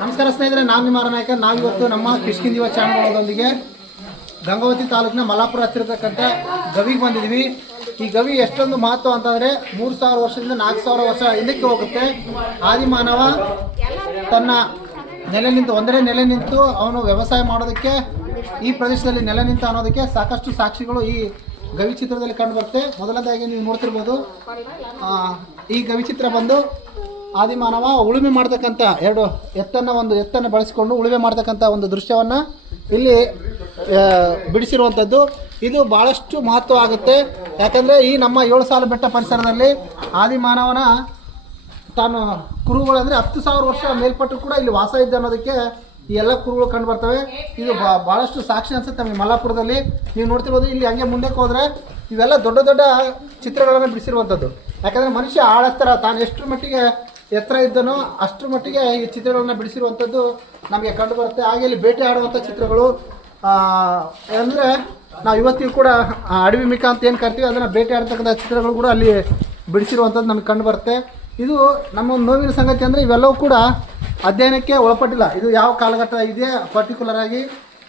ನಮಸ್ಕಾರ ಸ್ನೇಹಿತರೆ, ನಾನು ನಿಮ್ಮ ನಾಯಕ. ನಾವಿವತ್ತು ನಮ್ಮ ಕಿಷ್ಕಿಂದಿವ ಚಾನಲ್ಗಳೊಂದಿಗೆ ಗಂಗಾವತಿ ತಾಲೂಕಿನ ಮಲಾಪುರ ಹತ್ತಿರತಕ್ಕಂಥ ಗವಿಗೆ ಬಂದಿದ್ದೀವಿ. ಈ ಗವಿ ಎಷ್ಟೊಂದು ಮಹತ್ವ ಅಂತಂದರೆ 3000 ವರ್ಷದಿಂದ 4000 ವರ್ಷ ಹಿಂದಕ್ಕೆ ಹೋಗುತ್ತೆ. ಆದಿಮಾನವ ತನ್ನ ಒಂದೆಡೆ ನೆಲೆ ನಿಂತು ಅವನು ವ್ಯವಸಾಯ ಮಾಡೋದಕ್ಕೆ ಈ ಪ್ರದೇಶದಲ್ಲಿ ನೆಲೆ ನಿಂತ ಅನ್ನೋದಕ್ಕೆ ಸಾಕಷ್ಟು ಸಾಕ್ಷಿಗಳು ಈ ಗವಿ ಚಿತ್ರದಲ್ಲಿ ಕಂಡು ಬರುತ್ತೆ. ಮೊದಲನೇದಾಗಿ ನೀವು ನೋಡ್ತಿರ್ಬೋದು, ಈ ಗವಿ ಚಿತ್ರ ಬಂದು ಆದಿಮಾನವ ಉಳುಮೆ ಮಾಡ್ತಕ್ಕಂಥ ಒಂದು ಎತ್ತನ್ನು ಬಳಸಿಕೊಂಡು ಉಳುಮೆ ಮಾಡ್ತಕ್ಕಂಥ ಒಂದು ದೃಶ್ಯವನ್ನು ಇಲ್ಲಿ ಬಿಡಿಸಿರುವಂಥದ್ದು. ಇದು ಭಾಳಷ್ಟು ಮಹತ್ವ ಆಗುತ್ತೆ. ಯಾಕಂದರೆ ಈ ನಮ್ಮ 7 ಸಾಲು ಬೆಟ್ಟ ಪರಿಸರದಲ್ಲಿ ಆದಿಮಾನವನ ತಾನು ಕುರುಹುಗಳಂದರೆ 10,000 ವರ್ಷ ಮೇಲ್ಪಟ್ಟು ಕೂಡ ಇಲ್ಲಿ ವಾಸ ಇದ್ದ ಅನ್ನೋದಕ್ಕೆ ಈ ಎಲ್ಲ ಕುರುಹುಗಳು ಕಂಡು ಬರ್ತವೆ. ಇದು ಭಾಳಷ್ಟು ಸಾಕ್ಷಿ ಅನಿಸುತ್ತೆ ನಮಗೆ ಮಲ್ಲಾಪುರದಲ್ಲಿ. ನೀವು ನೋಡ್ತಿರ್ಬೋದು, ಇಲ್ಲಿ ಹಂಗೆ ಮುಂದಕ್ಕೆ ಹೋದರೆ ಇವೆಲ್ಲ ದೊಡ್ಡ ದೊಡ್ಡ ಚಿತ್ರಗಳನ್ನು ಬಿಡಿಸಿರುವಂಥದ್ದು. ಯಾಕಂದರೆ ಮನುಷ್ಯ ಆಳತ್ತರ ತಾನು ಎಷ್ಟರ ಮಟ್ಟಿಗೆ ಎತ್ತರ ಇದ್ದನೋ ಅಷ್ಟರ ಮಟ್ಟಿಗೆ ಈ ಚಿತ್ರಗಳನ್ನು ಬಿಡಿಸಿರುವಂಥದ್ದು ನಮಗೆ ಕಂಡು ಬರುತ್ತೆ. ಹಾಗೆ ಇಲ್ಲಿ ಬೇಟೆ ಆಡುವಂಥ ಚಿತ್ರಗಳು ಅಂದರೆ ನಾವು ಇವತ್ತಿಗೂ ಕೂಡ ಅಡವಿ ಮಿಕ ಅಂತ ಏನು ಕರಿತೀವಿ, ಅದನ್ನು ಬೇಟೆ ಆಡ್ತಕ್ಕಂಥ ಚಿತ್ರಗಳು ಕೂಡ ಅಲ್ಲಿ ಬಿಡಿಸಿರುವಂಥದ್ದು ನಮಗೆ ಕಂಡು ಬರುತ್ತೆ. ಇದು ನಮ್ಮ ಒಂದು ನೋವಿನ ಸಂಗತಿ ಅಂದರೆ ಇವೆಲ್ಲವೂ ಕೂಡ ಅಧ್ಯಯನಕ್ಕೆ ಒಳಪಟ್ಟಿಲ್ಲ. ಇದು ಯಾವ ಕಾಲಘಟ್ಟ ಇದೆ ಪರ್ಟಿಕ್ಯುಲರ್ ಆಗಿ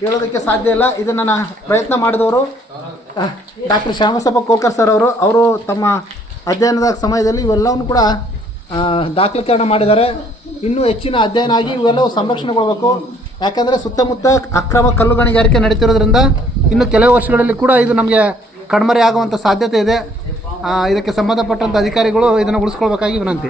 ಹೇಳೋದಕ್ಕೆ ಸಾಧ್ಯ ಇಲ್ಲ. ಇದನ್ನು ನಾನು ಪ್ರಯತ್ನ ಮಾಡಿದವರು ಡಾಕ್ಟರ್ ಶ್ಯಾಮಸಪ್ಪ ಕೋಲ್ಕರ್ ಸರ್ ಅವರು ತಮ್ಮ ಅಧ್ಯಯನದ ಸಮಯದಲ್ಲಿ ಇವೆಲ್ಲವನ್ನು ಕೂಡ ದಾಖಲೀಕರಣ ಮಾಡಿದ್ದಾರೆ. ಇನ್ನೂ ಹೆಚ್ಚಿನ ಅಧ್ಯಯನ ಆಗಿ ಇವೆಲ್ಲವೂ ಸಂರಕ್ಷಣೆಗೊಳ್ಬೇಕು. ಯಾಕಂದರೆ ಸುತ್ತಮುತ್ತ ಅಕ್ರಮ ಕಲ್ಲು ಗಣಿಗಾರಿಕೆ ನಡೀತಿರೋದ್ರಿಂದ ಇನ್ನು ಕೆಲವು ವರ್ಷಗಳಲ್ಲಿ ಕೂಡ ಇದು ನಮಗೆ ಕಣ್ಮರೆ ಆಗುವಂಥ ಸಾಧ್ಯತೆ ಇದೆ. ಇದಕ್ಕೆ ಸಂಬಂಧಪಟ್ಟಂಥ ಅಧಿಕಾರಿಗಳು ಇದನ್ನು ಉಳಿಸ್ಕೊಳ್ಬೇಕಾಗಿ ವಿನಂತಿ.